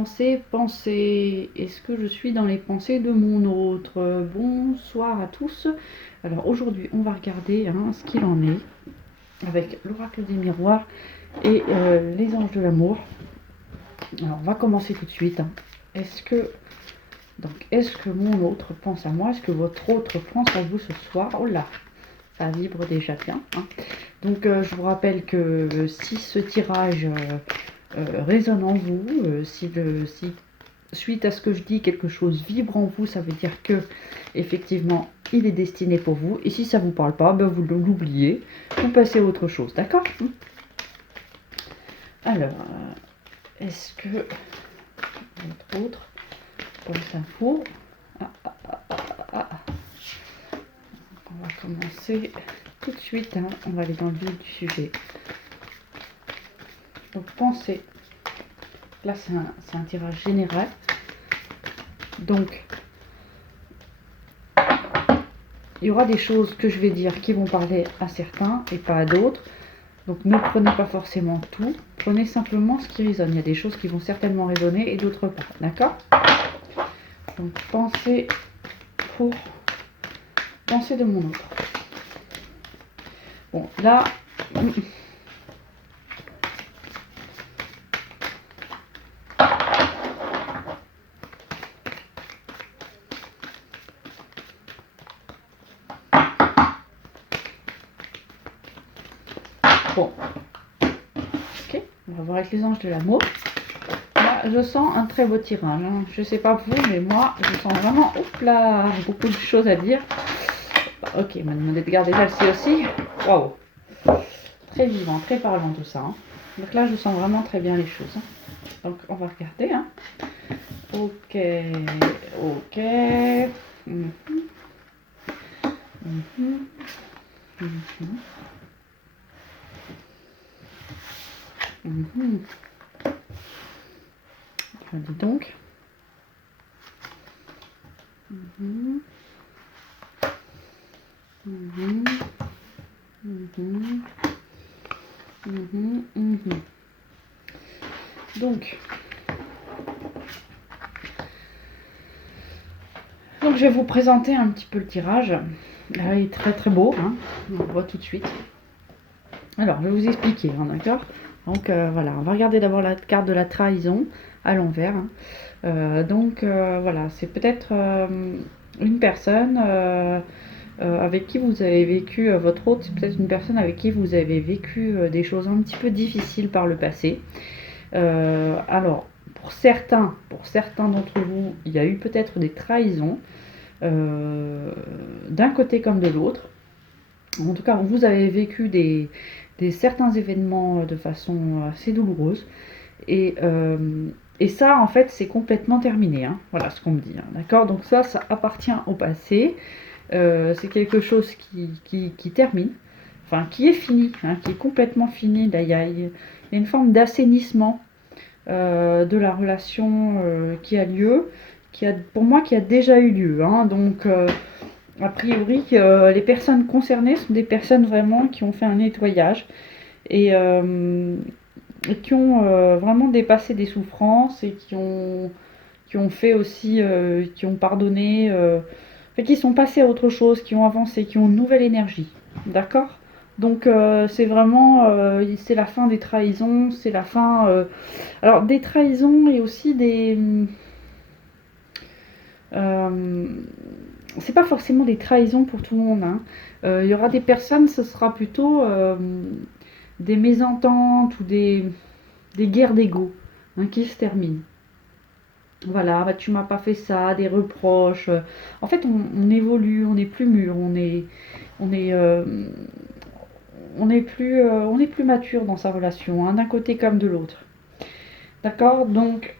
fiancé, pensée. Est-ce que je suis dans les pensées de mon autre? Bonsoir à tous. Alors aujourd'hui, on va regarder ce qu'il en est avec l'oracle des miroirs et les anges de l'amour. Alors on va commencer tout de suite. Est-ce que mon autre pense à moi? Est-ce que votre autre pense à vous ce soir? Oh là, ça vibre déjà bien. Donc je vous rappelle que si ce tirage résonne en vous, si suite à ce que je dis quelque chose vibre en vous, ça veut dire que effectivement il est destiné pour vous. Et si ça vous parle pas, ben vous l'oubliez, vous passez à autre chose, d'accord? Alors, est-ce que votre autre pense à vous? On va commencer tout de suite, on va aller dans le vif du sujet. Donc pensez, là c'est un tirage général, donc il y aura des choses que je vais dire qui vont parler à certains et pas à d'autres. Donc ne prenez pas forcément tout, prenez simplement ce qui résonne. Il y a des choses qui vont certainement résonner et d'autres pas, d'accord? Donc pensez de mon autre. Bon, là... Bon, ok, on va voir avec les anges de l'amour. Là, je sens un très beau tirage. Je sais pas vous, mais moi, je sens vraiment, hop là, beaucoup de choses à dire. Ok, il m'a demandé de garder celle-ci aussi. Waouh, très vivant, très parlant tout ça. Donc là, je sens vraiment très bien les choses. Donc, on va regarder. Ok, ok. Dis donc. Donc je vais vous présenter un petit peu le tirage. Là, il est très très beau, on le voit tout de suite. Alors je vais vous expliquer, d'accord? Donc voilà, on va regarder d'abord la carte de la trahison à l'envers. Voilà, c'est peut-être une personne avec qui vous avez vécu, votre autre, c'est peut-être une personne avec qui vous avez vécu des choses un petit peu difficiles par le passé. Alors, pour certains d'entre vous, il y a eu peut-être des trahisons d'un côté comme de l'autre. En tout cas, vous avez vécu certains événements de façon assez douloureuse. Et ça, en fait, c'est complètement terminé. Voilà ce qu'on me dit. D'accord? Donc ça appartient au passé. C'est quelque chose qui termine, enfin qui est fini, qui est complètement fini. Là, il y a une forme d'assainissement de la relation qui a lieu, pour moi, qui a déjà eu lieu. Donc, a priori, les personnes concernées sont des personnes vraiment qui ont fait un nettoyage et qui ont vraiment dépassé des souffrances et qui ont fait aussi, qui ont pardonné, qui sont passés à autre chose, qui ont avancé, qui ont une nouvelle énergie. D'accord? Donc c'est vraiment, c'est la fin des trahisons, c'est la fin... alors des trahisons et aussi des... c'est pas forcément des trahisons pour tout le monde. Il y aura des personnes, ce sera plutôt des mésententes ou des guerres d'ego qui se terminent. Voilà, bah, tu m'as pas fait ça, des reproches. En fait, on évolue, on est plus mûr, on est plus mature dans sa relation, d'un côté comme de l'autre. D'accord? Donc,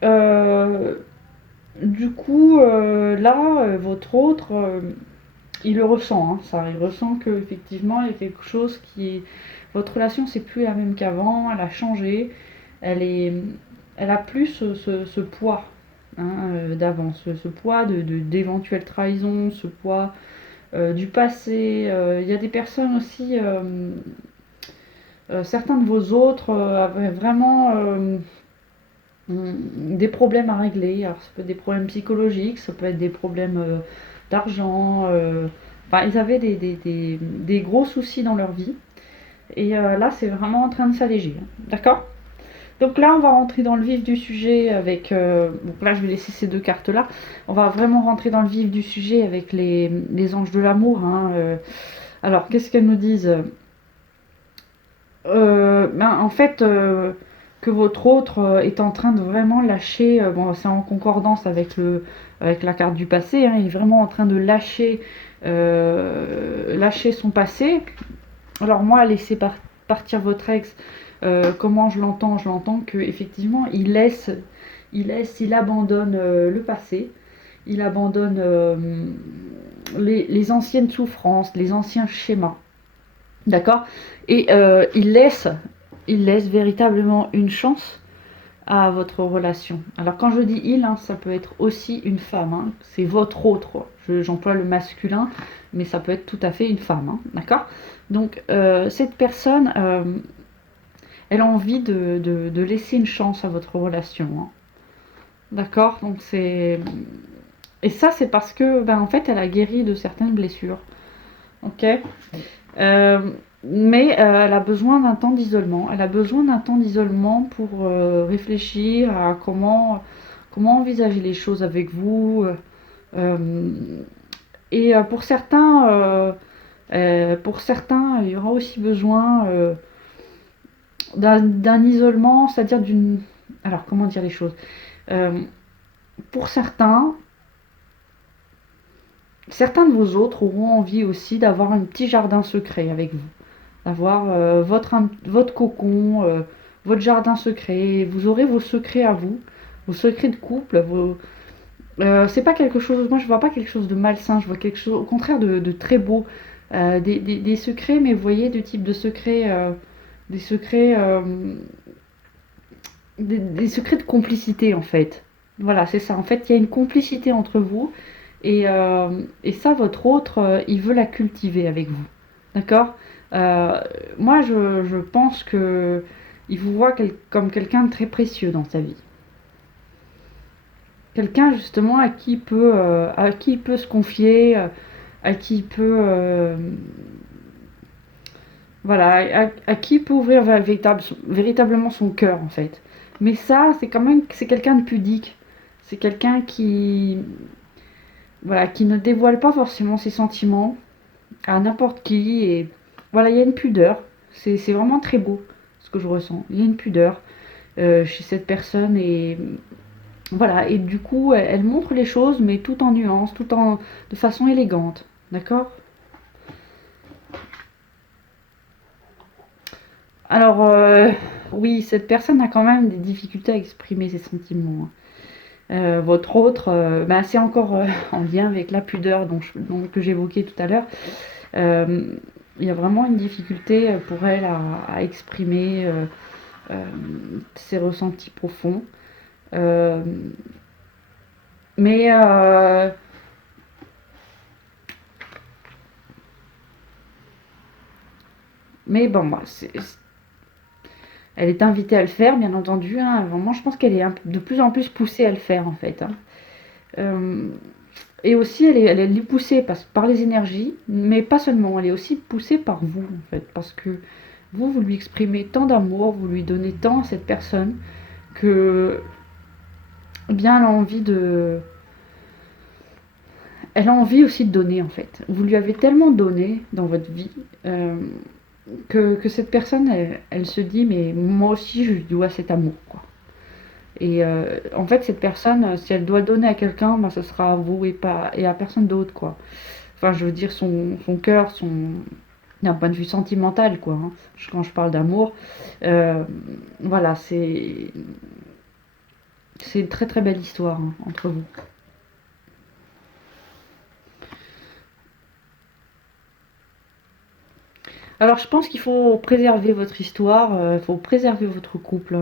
du coup, là, votre autre, il le ressent, ça. Il ressent que effectivement, il y a quelque chose votre relation, c'est plus la même qu'avant. Elle a changé. Elle a plus ce poids d'avant, ce poids d'éventuelles trahisons, ce poids du passé. Il y a des personnes aussi, certains de vos autres avaient vraiment des problèmes à régler. Alors, ça peut être des problèmes psychologiques, ça peut être des problèmes d'argent. Enfin, ils avaient des gros soucis dans leur vie. Et là, c'est vraiment en train de s'alléger. D'accord? Donc là, on va rentrer dans le vif du sujet avec... donc là, je vais laisser ces deux cartes-là. On va vraiment rentrer dans le vif du sujet avec les anges de l'amour. Hein. Alors, qu'est-ce qu'elles nous disent? En fait, que votre autre est en train de vraiment lâcher... bon, c'est en concordance avec la carte du passé. Hein, il est vraiment en train de lâcher son passé. Alors moi, laisser partir votre ex, comment je l'entends? Je l'entends que effectivement, il abandonne le passé, il abandonne les anciennes souffrances, les anciens schémas, d'accord? Et il laisse véritablement une chance à votre relation. Alors quand je dis il, hein, ça peut être aussi une femme, hein, c'est votre autre. J'emploie le masculin, mais ça peut être tout à fait une femme, hein, d'accord? Donc cette personne, elle a envie de laisser une chance à votre relation, hein, d'accord? Donc c'est... Et ça, c'est parce que, en fait, elle a guéri de certaines blessures, ok? Euh, mais elle a besoin d'un temps d'isolement. Elle a besoin d'un temps d'isolement pour réfléchir à comment envisager les choses avec vous. Euh, et pour certains, il y aura aussi besoin d'un isolement, c'est-à-dire d'une... Alors, comment dire les choses? Euh, pour certains de vos autres auront envie aussi d'avoir un petit jardin secret avec vous. D'avoir votre cocon, votre jardin secret. Vous aurez vos secrets à vous, vos secrets de couple. C'est pas quelque chose, moi je vois pas quelque chose de malsain, je vois quelque chose au contraire de très beau. Des secrets, mais vous voyez, de type de secrets, des secrets, des secrets de complicité en fait. Voilà, c'est ça. En fait, il y a une complicité entre vous et ça, votre autre, il veut la cultiver avec vous. D'accord? Euh, Moi, je pense que il vous voit comme quelqu'un de très précieux dans sa vie. Quelqu'un justement à qui il peut se confier, à qui il peut, voilà, à qui il peut ouvrir véritablement son cœur en fait. Mais ça, c'est quelqu'un de pudique. C'est quelqu'un qui, voilà, qui ne dévoile pas forcément ses sentiments à n'importe qui. Et voilà, il y a une pudeur. C'est vraiment très beau ce que je ressens. Il y a une pudeur chez cette personne et voilà. Et du coup, elle montre les choses, mais tout en nuance, de façon élégante. D'accord? Alors, oui, cette personne a quand même des difficultés à exprimer ses sentiments, hein. Votre autre, c'est encore en lien avec la pudeur que j'évoquais tout à l'heure. Euh, il y a vraiment une difficulté pour elle à exprimer euh, ses ressentis profonds. Euh, mais mais bon, elle est invitée à le faire, bien entendu, hein. Vraiment, je pense qu'elle est de plus en plus poussée à le faire, en fait, hein. Euh, et aussi, elle est poussée par les énergies, mais pas seulement. Elle est aussi poussée par vous, en fait, parce que vous lui exprimez tant d'amour, vous lui donnez tant à cette personne que, eh bien, elle a envie aussi de donner, en fait. Vous lui avez tellement donné dans votre vie que cette personne, elle se dit, mais moi aussi, je lui dois cet amour, quoi. Et en fait, cette personne, si elle doit donner à quelqu'un, ce sera à vous et à personne d'autre, quoi. Enfin, je veux dire, son cœur, d'un point de vue sentimental, quoi, hein. Quand je parle d'amour, euh, voilà, c'est une très très belle histoire, hein, entre vous. Alors, je pense qu'il faut préserver votre histoire, il faut préserver votre couple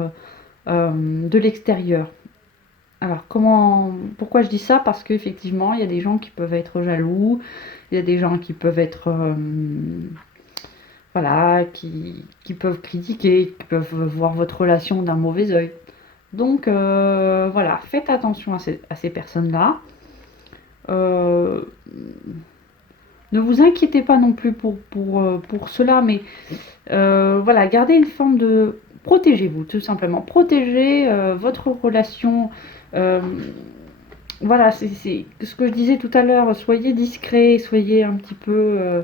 de l'extérieur. Alors, pourquoi je dis ça? Parce qu'effectivement, il y a des gens qui peuvent être jaloux, il y a des gens qui peuvent être, voilà, qui peuvent critiquer, qui peuvent voir votre relation d'un mauvais œil. Donc voilà, faites attention à ces personnes-là. Euh, ne vous inquiétez pas non plus pour cela, mais voilà, gardez une forme de... Protégez-vous, tout simplement. Protégez votre relation. euh, voilà, c'est ce que je disais tout à l'heure. Soyez discret, soyez un petit peu...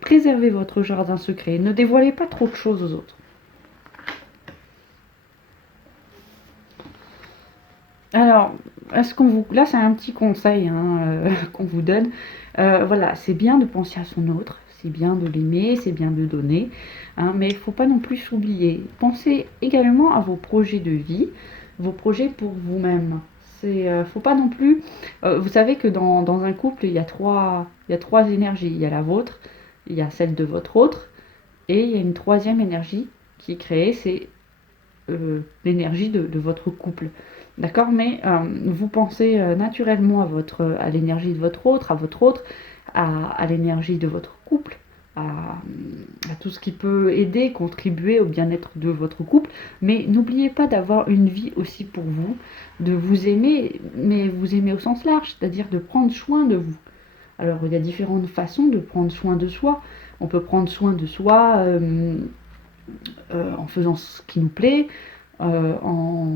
préservez votre jardin secret. Ne dévoilez pas trop de choses aux autres. Alors, est-ce qu'on vous... Là, c'est un petit conseil hein, qu'on vous donne. Voilà, c'est bien de penser à son autre, c'est bien de l'aimer, c'est bien de donner, hein, mais il ne faut pas non plus s'oublier. Pensez également à vos projets de vie, vos projets pour vous-même. Faut pas non plus... vous savez que dans un couple, il y a trois énergies. Il y a la vôtre, il y a celle de votre autre, et il y a une troisième énergie qui est créée, c'est l'énergie de votre couple. D'accord. Mais vous pensez naturellement à l'énergie de votre autre, à l'énergie de votre couple, à tout ce qui peut aider, contribuer au bien-être de votre couple. Mais n'oubliez pas d'avoir une vie aussi pour vous, de vous aimer, mais vous aimer au sens large, c'est-à-dire de prendre soin de vous. Alors, il y a différentes façons de prendre soin de soi. On peut prendre soin de soi en faisant ce qui nous plaît, en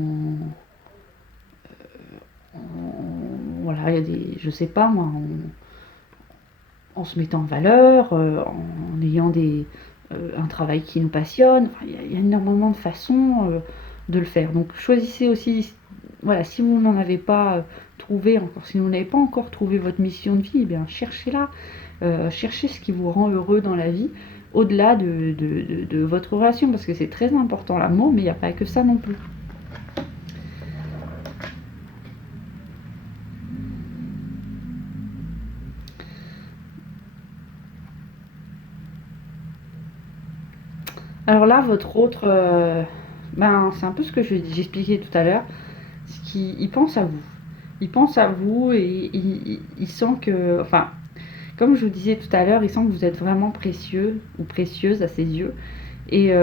voilà, il y a des, je sais pas moi, en se mettant en valeur, en ayant un travail qui nous passionne. Enfin, il y a énormément de façons de le faire. Donc choisissez aussi, voilà, si vous n'en avez pas trouvé encore, si vous n'avez pas encore trouvé votre mission de vie, eh bien cherchez-la, cherchez ce qui vous rend heureux dans la vie, au-delà de votre relation, parce que c'est très important l'amour, mais il n'y a pas que ça non plus. Alors là, votre autre, ben, c'est un peu ce que j'expliquais tout à l'heure, c'est qu'il pense à vous. Il pense à vous et il sent que, enfin, comme je vous disais tout à l'heure, il sent que vous êtes vraiment précieux ou précieuse à ses yeux. Et, et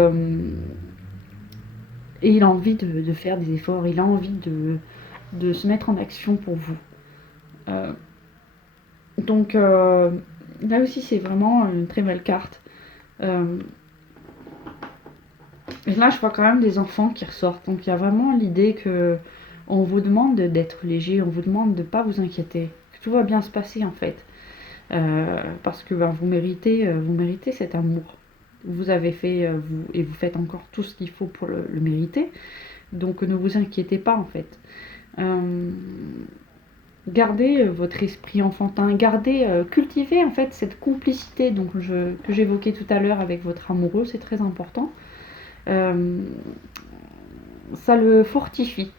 il a envie de faire des efforts, il a envie de se mettre en action pour vous. Euh, donc là aussi, c'est vraiment une très belle carte. Euh, Et là, je vois quand même des enfants qui ressortent. Donc il y a vraiment l'idée que on vous demande d'être léger, on vous demande de ne pas vous inquiéter, que tout va bien se passer en fait. Parce que ben, vous méritez cet amour. Vous avez fait, vous, et vous faites encore tout ce qu'il faut pour le mériter. Donc ne vous inquiétez pas en fait. Euh, Gardez votre esprit enfantin, gardez, cultivez en fait cette complicité que j'évoquais tout à l'heure avec votre amoureux, c'est très important. Euh, Ça le fortifie.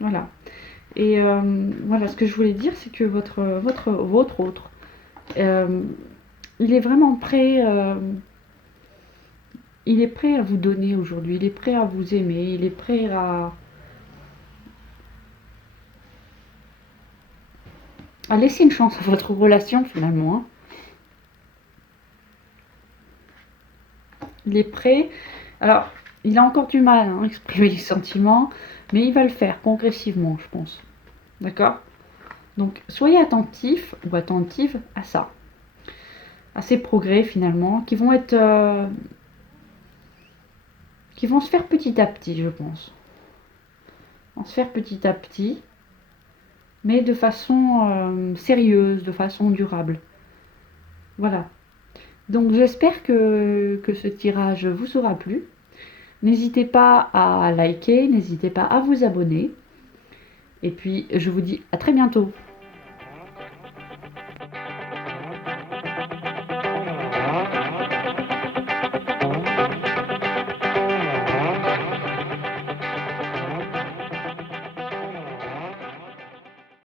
Voilà. Et voilà, ce que je voulais dire, c'est que votre autre, euh, il est vraiment prêt, il est prêt à vous donner aujourd'hui, il est prêt à vous aimer, il est prêt à laisser une chance à votre relation finalement. Hein. Il est prêt. Alors, il a encore du mal hein, à exprimer les sentiments, mais il va le faire progressivement, je pense. D'accord. Donc, soyez attentif ou attentive à ça, à ces progrès finalement, qui vont se faire petit à petit, je pense. Vont se faire petit à petit, mais de façon sérieuse, de façon durable. Voilà. Donc j'espère que ce tirage vous aura plu. N'hésitez pas à liker, n'hésitez pas à vous abonner. Et puis je vous dis à très bientôt.